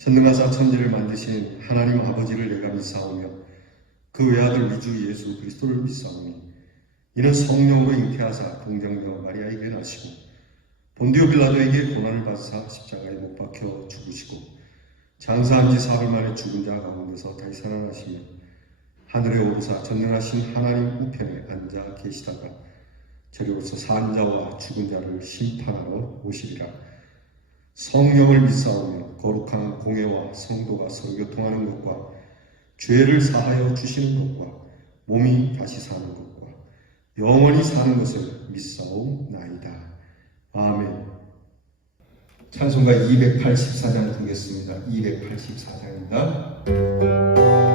천능하사 천지를 만드신 하나님 아버지를 내가 믿사오며 그 외아들 위주 예수 그리스도를 믿사오니 이는 성령으로 잉태하사 동정녀 마리아에게 나시고 본디오 빌라도에게 고난을 받으사 십자가에 못 박혀 죽으시고 장사한 지 사흘 만에 죽은 자 가운데서 다시 살아나시며 하늘에 오르사 전능하신 하나님 우편에 앉아 계시다가 저리로서 산 자와 죽은 자를 심판하러 오시리라. 성령을 믿사오며 거룩한 공회와 성도가 서로 교통하는 것과 죄를 사하여 주시는 것과 몸이 다시 사는 것과 영원히 사는 것을 믿사옵나이다. 아멘. 찬송가 284장 부르겠습니다. 284장입니다.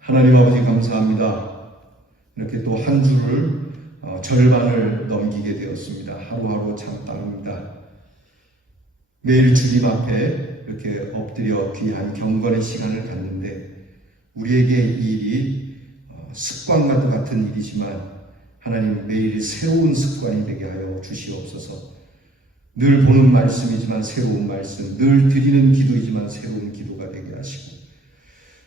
하나님 아버지 감사합니다. 이렇게 또 한 주를 절반을 넘기게 되었습니다. 하루하루 참 빠릅니다. 매일 주님 앞에 이렇게 엎드려 귀한 경건의 시간을 갖는데 우리에게 이 일이 습관과 같은 일이지만 하나님 매일 새로운 습관이 되게 하여 주시옵소서. 늘 보는 말씀이지만 새로운 말씀, 늘 드리는 기도이지만 새로운 기도가 되게 하시고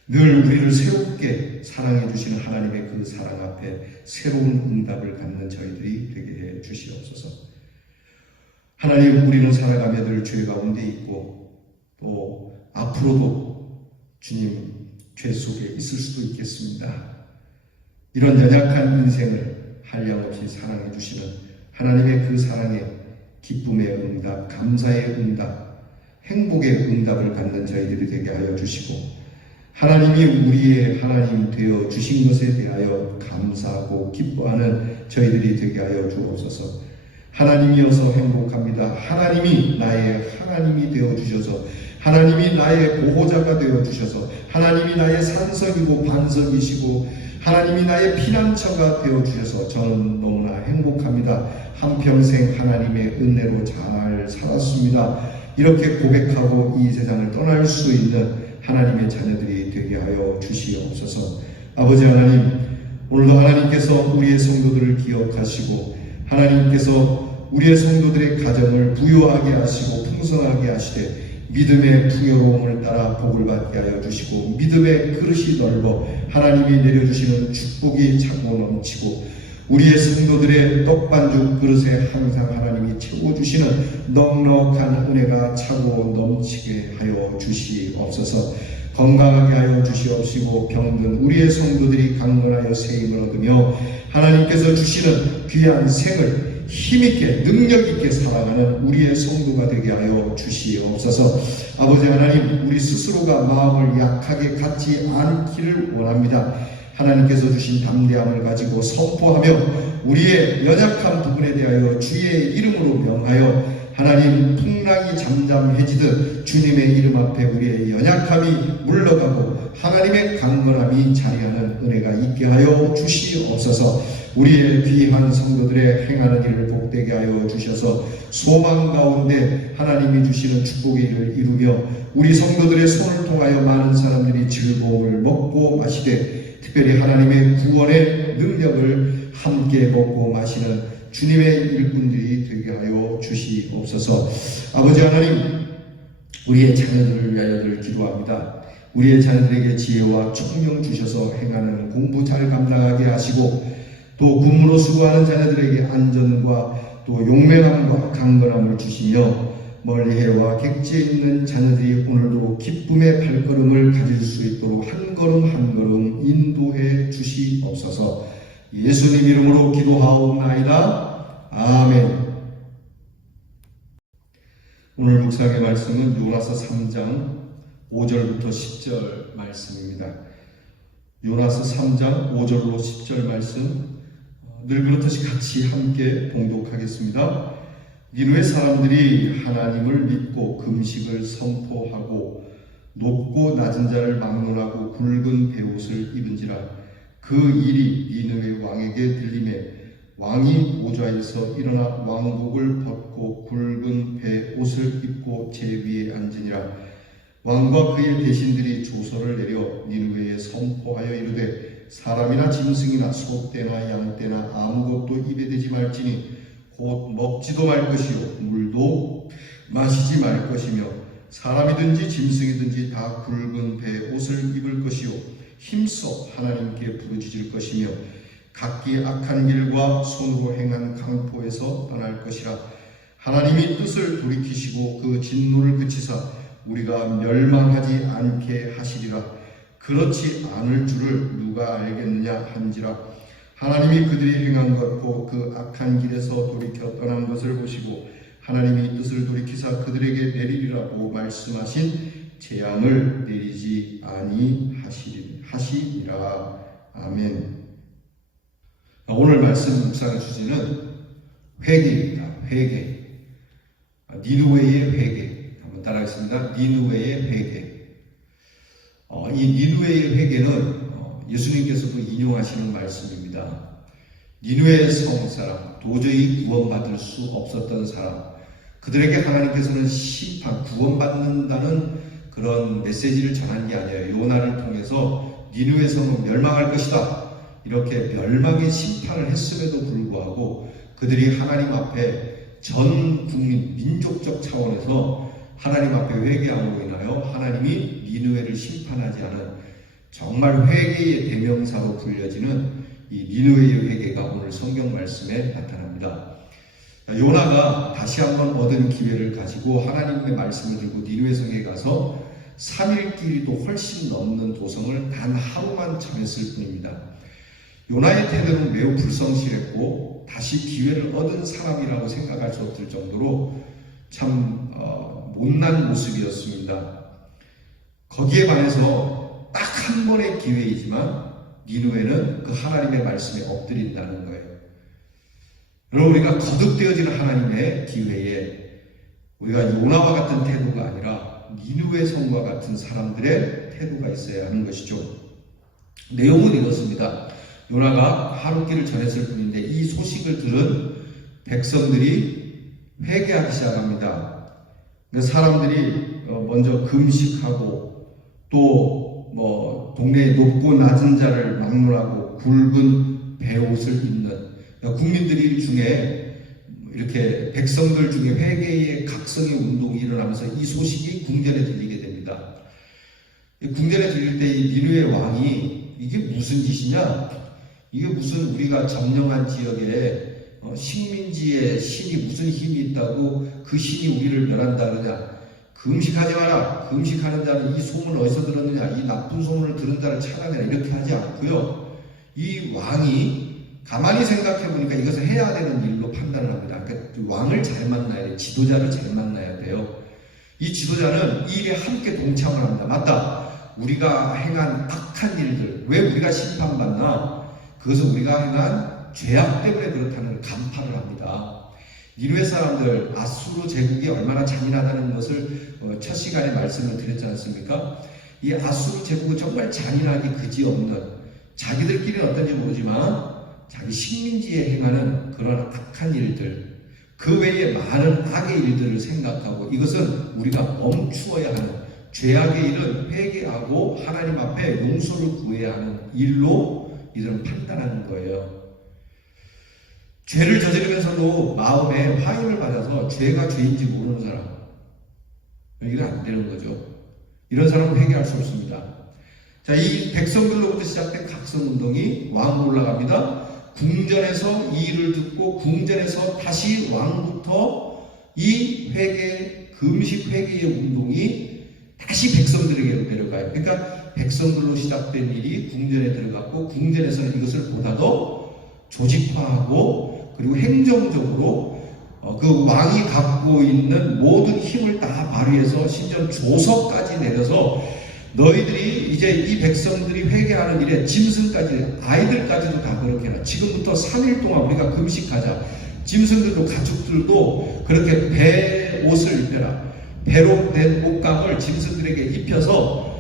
늘 우리를 새롭게 사랑해 주시는 하나님의 그 사랑 앞에 새로운 응답을 갖는 저희들이 되게 해 주시옵소서. 하나님, 우리는 살아가며 늘 죄 가운데 있고 또 앞으로도 주님 죄 속에 있을 수도 있겠습니다. 이런 연약한 인생을 한량없이 사랑해 주시는 하나님의 그 사랑에 기쁨의 응답, 감사의 응답, 행복의 응답을 갖는 저희들이 되게 하여 주시고 하나님이 우리의 하나님 되어 주신 것에 대하여 감사하고 기뻐하는 저희들이 되게 하여 주옵소서. 하나님이어서 행복합니다. 하나님이 나의 하나님이 되어 주셔서 하나님이 나의 보호자가 되어 주셔서 하나님이 나의 산성이고 반석이시고 하나님이 나의 피난처가 되어 주셔서 저는 너무나 행복합니다. 한평생 하나님의 은혜로 잘 살았습니다. 이렇게 고백하고 이 세상을 떠날 수 있는 하나님의 자녀들이 되게 하여 주시옵소서. 아버지 하나님, 오늘도 하나님께서 우리의 성도들을 기억하시고 하나님께서 우리의 성도들의 가정을 부유하게 하시고 풍성하게 하시되 믿음의 풍요로움을 따라 복을 받게 하여 주시고 믿음의 그릇이 넓어 하나님이 내려주시는 축복이 차고 넘치고 우리의 성도들의 떡반죽 그릇에 항상 하나님이 채워주시는 넉넉한 은혜가 차고 넘치게 하여 주시옵소서. 건강하게 하여 주시옵시고 병든 우리의 성도들이 강건하여 세임을 얻으며 하나님께서 주시는 귀한 생을 힘있게 능력있게 살아가는 우리의 성도가 되게 하여 주시옵소서. 아버지 하나님, 우리 스스로가 마음을 약하게 갖지 않기를 원합니다. 하나님께서 주신 담대함을 가지고 선포하며 우리의 연약한 부분에 대하여 주의 이름으로 명하여 하나님 풍랑이 잠잠해지듯 주님의 이름 앞에 우리의 연약함이 물러가고 하나님의 강건함이 자리하는 은혜가 있게 하여 주시옵소서. 우리의 귀한 성도들의 행하는 일을 복되게 하여 주셔서 소망 가운데 하나님이 주시는 축복의 일을 이루며 우리 성도들의 손을 통하여 많은 사람들이 즐거움을 먹고 마시되 특별히 하나님의 구원의 능력을 함께 먹고 마시는 주님의 일꾼들이 되게 하여 주시옵소서. 아버지 하나님, 우리의 자녀들을 위하여 기도합니다. 우리의 자녀들에게 지혜와 총명 주셔서 행하는 공부 잘 감당하게 하시고 또 군무로 수고하는 자녀들에게 안전과 또 용맹함과 강건함을 주시며 멀리해와 객지에 있는 자녀들이 오늘도 기쁨의 발걸음을 가질 수 있도록 한 걸음 한 걸음 인도해 주시옵소서. 예수님 이름으로 기도하옵나이다. 아멘. 오늘 묵상의 말씀은 요나서 3장 5절부터 10절 말씀입니다. 요나서 3장 5절로 10절 말씀 늘 그렇듯이 같이 함께 봉독하겠습니다. 니느웨 사람들이 하나님을 믿고 금식을 선포하고 높고 낮은 자를 막론하고 굵은 베옷을 입은지라. 그 일이 니느웨 왕에게 들리매 왕이 보좌에서 일어나 왕복을 벗고 굵은 베옷을 입고 제 위에 앉으니라. 왕과 그의 대신들이 조서를 내려 니느웨에 선포하여 이르되 사람이나 짐승이나 소떼나 양떼나 아무것도 입에 대지 말지니 곧 먹지도 말 것이요 물도 마시지 말 것이며 사람이든지 짐승이든지 다 굵은 베옷을 입을 것이요 힘써 하나님께 부르짖을 것이며 각기 악한 길과 손으로 행한 강포에서 떠날 것이라. 하나님이 뜻을 돌이키시고 그 진노를 그치사 우리가 멸망하지 않게 하시리라. 그렇지 않을 줄을 누가 알겠느냐 한지라. 하나님이 그들이 행한 것고 그 악한 길에서 돌이켜 떠난 것을 보시고 하나님이 뜻을 돌이키사 그들에게 내리리라고 말씀하신 재앙을 내리지 아니하시리라. 아멘. 오늘 말씀 묵상의 주제는 회개입니다. 회개. 니느웨의 회개. 한번 따라하겠습니다. 니느웨의 회개. 이 니느웨의 회개는 예수님께서도 인용하시는 말씀입니다. 니느웨 성 사람, 도저히 구원받을 수 없었던 사람, 그들에게 하나님께서는 심판, 구원받는다는 그런 메시지를 전한 게 아니에요. 요나를 통해서 니느웨 성은 멸망할 것이다, 이렇게 멸망의 심판을 했음에도 불구하고 그들이 하나님 앞에 전 국민, 민족적 차원에서 하나님 앞에 회개함으로 인하여 하나님이 니느웨를 심판하지 않은 정말 회개의 대명사로 불려지는 이 니느웨의 회개가 오늘 성경 말씀에 나타납니다. 요나가 다시 한번 얻은 기회를 가지고 하나님의 말씀을 들고 니느웨 성에 가서 3일 길이도 훨씬 넘는 도성을 단 하루만 전했을 뿐입니다. 요나의 태도는 매우 불성실했고 다시 기회를 얻은 사람이라고 생각할 수 없을 정도로 참 못난 모습이었습니다. 거기에 반해서 딱 한 번의 기회이지만 니느웨는 그 하나님의 말씀에 엎드린다는 거예요. 여러분, 우리가 거듭되어지는 하나님의 기회에 우리가 요나와 같은 태도가 아니라 니느웨 성과 같은 사람들의 태도가 있어야 하는 것이죠. 내용은 이렇습니다. 요나가 하루길을 전했을 뿐인데 이 소식을 들은 백성들이 회개하기 시작합니다. 사람들이 먼저 금식하고 또 동네에 높고 낮은 자를 막론하고 굵은 베옷을 입는 국민들이 중에 이렇게 백성들 중에 회개의 각성의 운동이 일어나면서 이 소식이 궁전에 들리게 됩니다. 궁전에 들릴 때 이 니느웨 왕이 이게 무슨 짓이냐? 이게 무슨 우리가 점령한 지역에 식민지의 신이 무슨 힘이 있다고 그 신이 우리를 멸한다 그러냐? 금식하지 마라. 금식하는 자는 이 소문을 어디서 들었느냐? 이 나쁜 소문을 들은 자를 차단해라. 이렇게 하지 않고요. 이 왕이 가만히 생각해 보니까 이것을 해야 되는 일로 판단을 합니다. 그러니까 왕을 잘 만나야 돼요. 지도자를 잘 만나야 돼요. 이 지도자는 이 일에 함께 동참을 합니다. 맞다. 우리가 행한 악한 일들, 왜 우리가 심판받나? 그것은 우리가 행한 죄악 때문에 그렇다는 간파를 합니다. 니느웨 사람들, 아수르 제국이 얼마나 잔인하다는 것을 첫 시간에 말씀을 드렸지 않습니까? 이 아수르 제국은 정말 잔인하기 그지없는, 자기들끼리는 어떤지 모르지만 자기 식민지에 행하는 그런 악한 일들, 그 외에 많은 악의 일들을 생각하고 이것은 우리가 멈추어야 하는, 죄악의 일은 회개하고 하나님 앞에 용서를 구해야 하는 일로 이들은 판단하는 거예요. 죄를 저지르면서도 마음에 화인을 받아서 죄가 죄인지 모르는 사람, 이건 안 되는 거죠. 이런 사람은 회개할 수 없습니다. 자, 이 백성들로부터 시작된 각성운동이 왕으로 올라갑니다. 궁전에서 이 일을 듣고 궁전에서 다시 왕부터 이 회개, 금식 회개의 운동이 다시 백성들에게로 내려가요. 그러니까 백성들로 시작된 일이 궁전에 들어갔고 궁전에서는 이것을 보다 더 조직화하고 그리고 행정적으로 그 왕이 갖고 있는 모든 힘을 다 발휘해서 심지어 조서까지 내려서 너희들이 이제 이 백성들이 회개하는 일에 짐승까지, 아이들까지도 다 그렇게 해라. 지금부터 3일 동안 우리가 금식하자. 짐승들도 가축들도 그렇게 배 옷을 입혀라. 배로 된 옷감을 짐승들에게 입혀서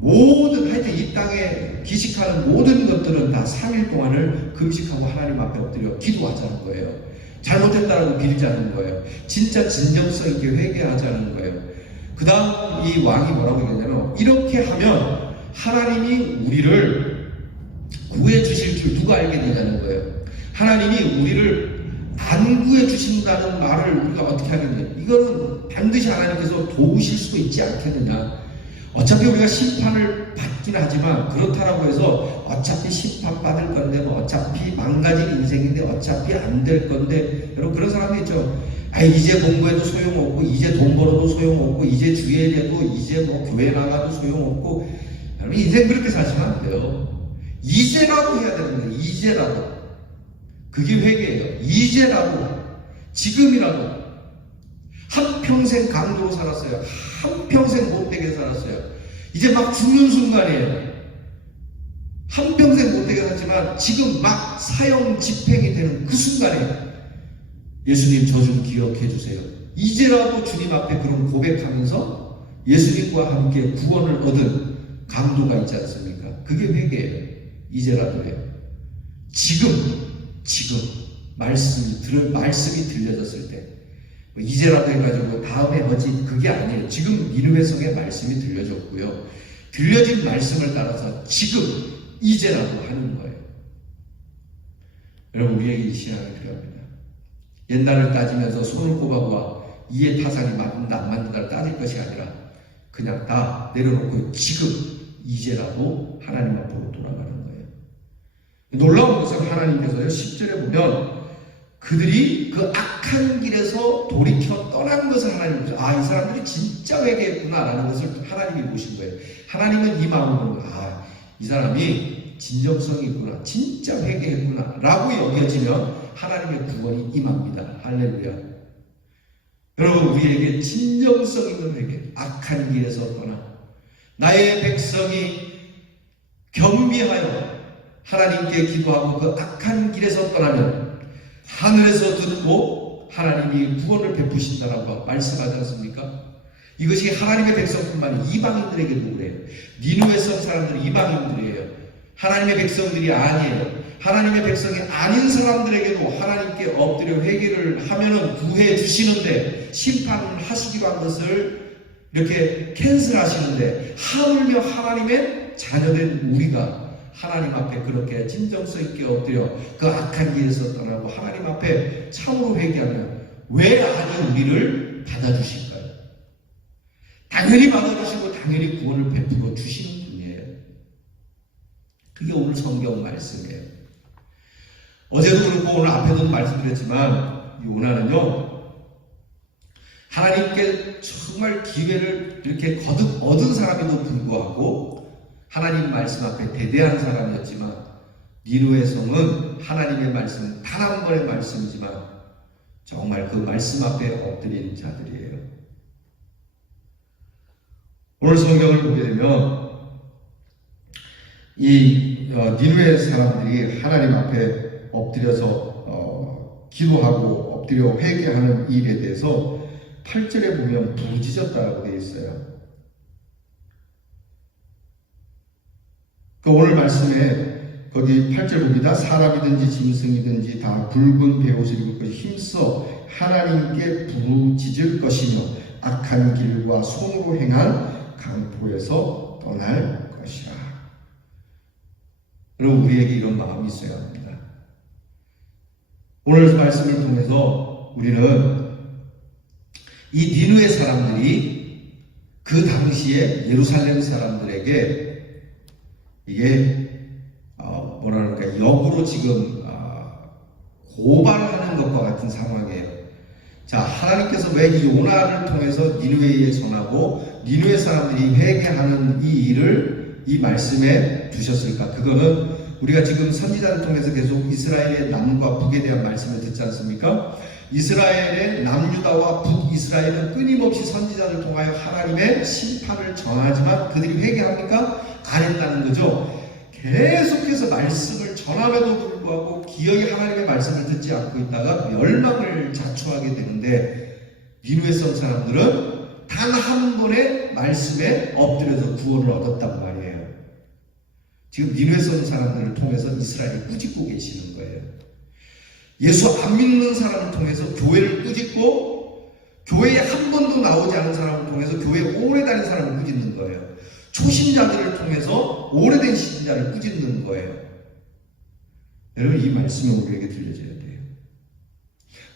모든, 하여튼 이 땅에 기식하는 모든 것들은 다 3일 동안을 금식하고 하나님 앞에 엎드려 기도하자는 거예요. 잘못했다라고 빌자는 거예요. 진짜 진정성 있게 회개하자는 거예요. 그 다음 이 왕이 뭐라고 얘기하냐면, 이렇게 하면 하나님이 우리를 구해 주실 줄 누가 알게 되냐는 거예요. 하나님이 우리를 안 구해 주신다는 말을 우리가 어떻게 하겠냐. 이거는 반드시 하나님께서 도우실 수도 있지 않겠느냐. 어차피 우리가 심판을 받긴 하지만 그렇다라고 해서 어차피 심판받을 건데 뭐 어차피 망가진 인생인데 어차피 안 될 건데, 여러분 그런 사람이 있죠. 이제 공부해도 소용없고 이제 돈 벌어도 소용없고 이제 주일에도 이제 뭐 교회 나가도 소용없고. 여러분 인생 그렇게 사시면 안 돼요. 이제라도 해야 되는 거예요. 이제라도. 그게 회개예요. 이제라도, 지금이라도. 한평생 강도로 살았어요. 한평생 못되게 살았어요. 이제 막 죽는 순간이에요. 한평생 못되게 살았지만 지금 막 사형 집행이 되는 그 순간에 예수님 저 좀 기억해 주세요. 이제라도 주님 앞에 그런 고백하면서 예수님과 함께 구원을 얻은 강도가 있지 않습니까? 그게 회개예요. 이제라도예요. 지금 말씀이 들려졌을 때 이제라도 해가지고 다음에 뭐지, 그게 아니에요. 지금 니느웨 성의 말씀이 들려졌고요. 들려진 말씀을 따라서 지금 이제라도 하는 거예요. 여러분 우리에게 이 시간이 필요합니다. 옛날을 따지면서 손을 꼽아봐 이해 타산이 맞는다 안 맞는다를 따질 것이 아니라 그냥 다 내려놓고 지금 이제라도 하나님 앞으로 돌아가는 거예요. 놀라운 것은 하나님께서요 10절에 보면 그들이 그 악한 길에서 돌이켜 떠난 것을 하나님이 보죠. 이 사람들이 진짜 회개했구나라는 것을 하나님이 보신 거예요. 하나님은 이 마음으로 이 사람이 진정성이 있구나, 진짜 회개했구나 라고 여겨지면 하나님의 구원이 임합니다. 할렐루야. 여러분 우리에게 진정성 있는 회개, 악한 길에서 떠나 나의 백성이 겸비하여 하나님께 기도하고 그 악한 길에서 떠나면 하늘에서 듣고 하나님이 구원을 베푸신다라고 말씀하지 않습니까? 이것이 하나님의 백성뿐만 아니라 이방인들에게도 그래요. 니느웨 성 사람들은 이방인들이에요. 하나님의 백성들이 아니에요. 하나님의 백성이 아닌 사람들에게도 하나님께 엎드려 회개를 하면은 구해 주시는데, 심판을 하시기로 한 것을 이렇게 캔슬하시는데, 하물며 하나님의 자녀된 우리가 하나님 앞에 그렇게 진정성 있게 엎드려 그 악한 길에서 떠나고 하나님 앞에 참으로 회개하면 왜 아니 우리를 받아주실까요? 당연히 받아주시고 당연히 구원을 베풀어 주시는 분이에요. 그게 오늘 성경 말씀이에요. 어제도 그렇고 오늘 앞에도 말씀드렸지만 요나는요, 하나님께 정말 기회를 이렇게 거듭 얻은 사람에도 불구하고 하나님 말씀 앞에 대대한 사람이었지만 니느웨 성은 하나님의 말씀 단 한 번의 말씀이지만 정말 그 말씀 앞에 엎드린 자들이에요. 오늘 성경을 보게 되면 이 니느웨 사람들이 하나님 앞에 엎드려서 기도하고 엎드려 회개하는 일에 대해서 8절에 보면 부르짖었다고 되어 있어요. 오늘 말씀에 거기 8절 봅니다. 사람이든지 짐승이든지 다 굵은 베옷을 입고 힘써 하나님께 부르짖을 것이며 악한 길과 손으로 행한 강포에서 떠날 것이라. 여러분, 우리에게 이런 마음이 있어야 합니다. 오늘 말씀을 통해서 우리는 이 니느웨 사람들이 그 당시에 예루살렘 사람들에게 이게 뭐랄까 역으로 지금 고발하는 것과 같은 상황이에요. 자, 하나님께서 왜 이 요나를 통해서 니느웨에 전하고 니느웨 사람들이 회개하는 이 일을 이 말씀에 두셨을까? 그거는 우리가 지금 선지자를 통해서 계속 이스라엘의 남과 북에 대한 말씀을 듣지 않습니까? 이스라엘의 남유다와 북이스라엘은 끊임없이 선지자를 통하여 하나님의 심판을 전하지만 그들이 회개합니까? 안 했다는 거죠. 계속해서 말씀을 전함에도 불구하고 기어이 하나님의 말씀을 듣지 않고 있다가 멸망을 자초하게 되는데 니느웨 성 사람들은 단 한 번의 말씀에 엎드려서 구원을 얻었단 말이에요. 지금 니느웨 성 사람들을 통해서 이스라엘을 꾸짖고 계시는 거예요. 예수 안 믿는 사람을 통해서 교회를 꾸짖고 교회에 한 번도 나오지 않은 사람을 통해서 교회에 오래 다닌 사람을 꾸짖는 거예요. 초신자들을 통해서 오래된 신자를 꾸짖는 거예요. 여러분, 이 말씀은 우리에게 들려줘야 돼요.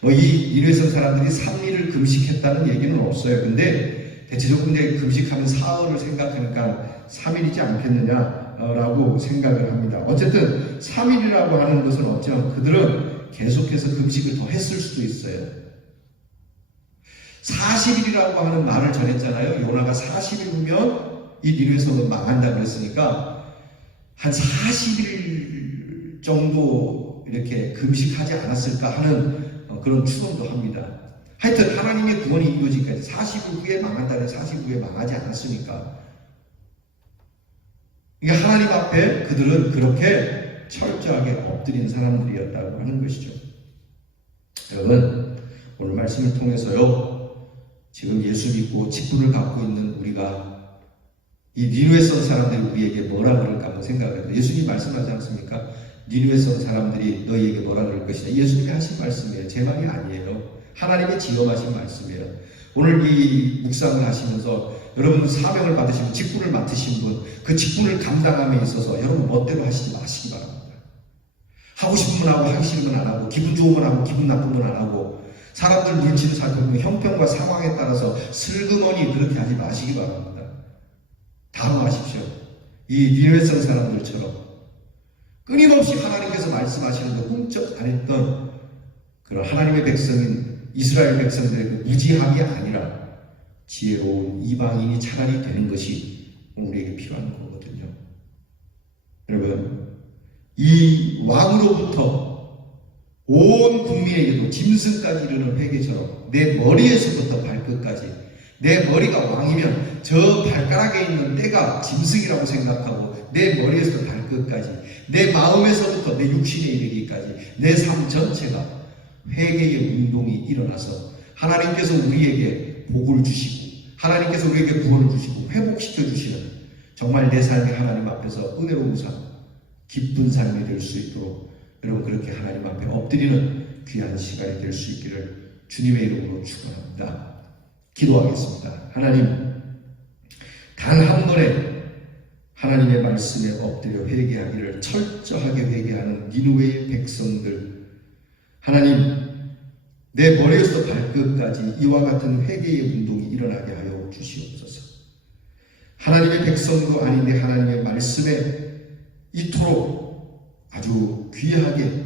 이 니느웨 성 사람들이 3일을 금식했다는 얘기는 없어요. 근데 대체적으로 이제 금식하면 사흘을 생각하니까 3일이지 않겠느냐라고 생각을 합니다. 어쨌든 3일이라고 하는 것은 어쩌면 그들은 계속해서 금식을 더 했을 수도 있어요. 40일이라고 하는 말을 전했잖아요. 요나가 40일 후면 이 니느웨 성은 망한다 그랬으니까 한 40일 정도 이렇게 금식하지 않았을까 하는 그런 추론도 합니다. 하여튼 하나님의 구원이 이루어지기까지 40일 후에 망한다는 40일 후에 망하지 않았으니까 이게 하나님 앞에 그들은 그렇게 철저하게 엎드린 사람들이었다고 하는 것이죠. 여러분, 오늘 말씀을 통해서요, 지금 예수 믿고 직분을 갖고 있는 우리가 이 니느웨 성 사람들이 우리에게 뭐라 그럴까 한번 생각해요. 예수님 말씀하지 않습니까? 니느웨 성 사람들이 너희에게 뭐라 그럴 것이냐. 예수님이 하신 말씀이에요. 제 말이 아니에요. 하나님의 지엄하신 말씀이에요. 오늘 이 묵상을 하시면서 여러분 사명을 받으시고 직분을 맡으신 분, 그 직분을 감당함에 있어서 여러분 멋대로 하시지 마시기 바랍니다. 하고 싶은 분 하고 하기 싫은 분 안 하고 기분 좋은 분 하고 기분 나쁜 분 안 하고 사람들 눈치를 살펴보면 형편과 상황에 따라서 슬그머니 그렇게 하지 마시기 바랍니다. 단호하십시오. 이 니느웨 성 사람들처럼 끊임없이 하나님께서 말씀하시는데 꿈쩍 안 했던 그런 하나님의 백성인 이스라엘 백성들의 그 무지함이 아니라 지혜로운 이방인이 차라리 되는 것이 우리에게 필요한 거거든요. 여러분, 이 왕으로부터 온 국민에게도 짐승까지 이르는 회개처럼 내 머리에서부터 발끝까지, 내 머리가 왕이면 저 발가락에 있는 때가 짐승이라고 생각하고 내 머리에서부터 발끝까지, 내 마음에서부터 내 육신에 이르기까지 내 삶 전체가 회개의 운동이 일어나서 하나님께서 우리에게 복을 주시고 하나님께서 우리에게 구원을 주시고 회복시켜 주시는 정말 내 삶이 하나님 앞에서 은혜로운 삶, 기쁜 삶이 될 수 있도록 여러분 그렇게 하나님 앞에 엎드리는 귀한 시간이 될 수 있기를 주님의 이름으로 축원합니다. 기도하겠습니다. 하나님, 단 한 번의 하나님의 말씀 말씀에 엎드려 회개하기를 철저하게 회개하는 니느웨의 백성들, 하나님 내 머리에서 발끝까지 이와 같은 회개의 운동이 일어나게 하여 주시옵소서. 하나님의 백성도 아닌데 하나님의 말씀에 이토록 아주 귀하게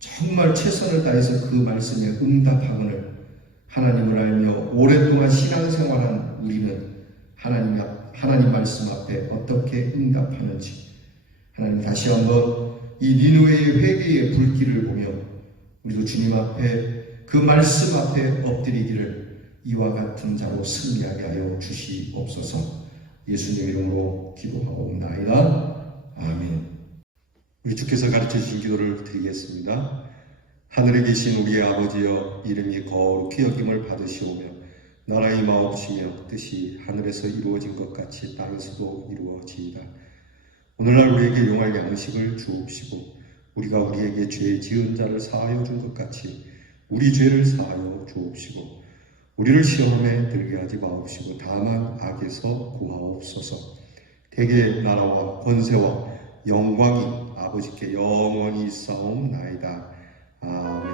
정말 최선을 다해서 그 말씀에 응답하거늘 하나님을 알며 오랫동안 신앙생활한 우리는 하나님 말씀 앞에 어떻게 응답하는지 하나님 다시 한번 이 니느웨의 회개의 불길을 보며 우리도 주님 앞에 그 말씀 앞에 엎드리기를 이와 같은 자로 승리하게 하여 주시옵소서. 예수님 이름으로 기도하옵나이다. 아멘. 우리 주께서 가르쳐주신 기도를 드리겠습니다. 하늘에 계신 우리의 아버지여, 이름이 거룩히 여김을 받으시오며 나라의 마옵시며 뜻이 하늘에서 이루어진 것 같이 땅에서도 이루어지이다. 오늘날 우리에게 용할 양식을 주옵시고 우리가 우리에게 죄 지은 자를 사하여 준 것 같이 우리 죄를 사하여 주옵시고 우리를 시험에 들게 하지 마옵시고 다만 악에서 구하옵소서. 대개 나라와 권세와 영광이 아버지께 영원히 있사옵나이다. 아멘.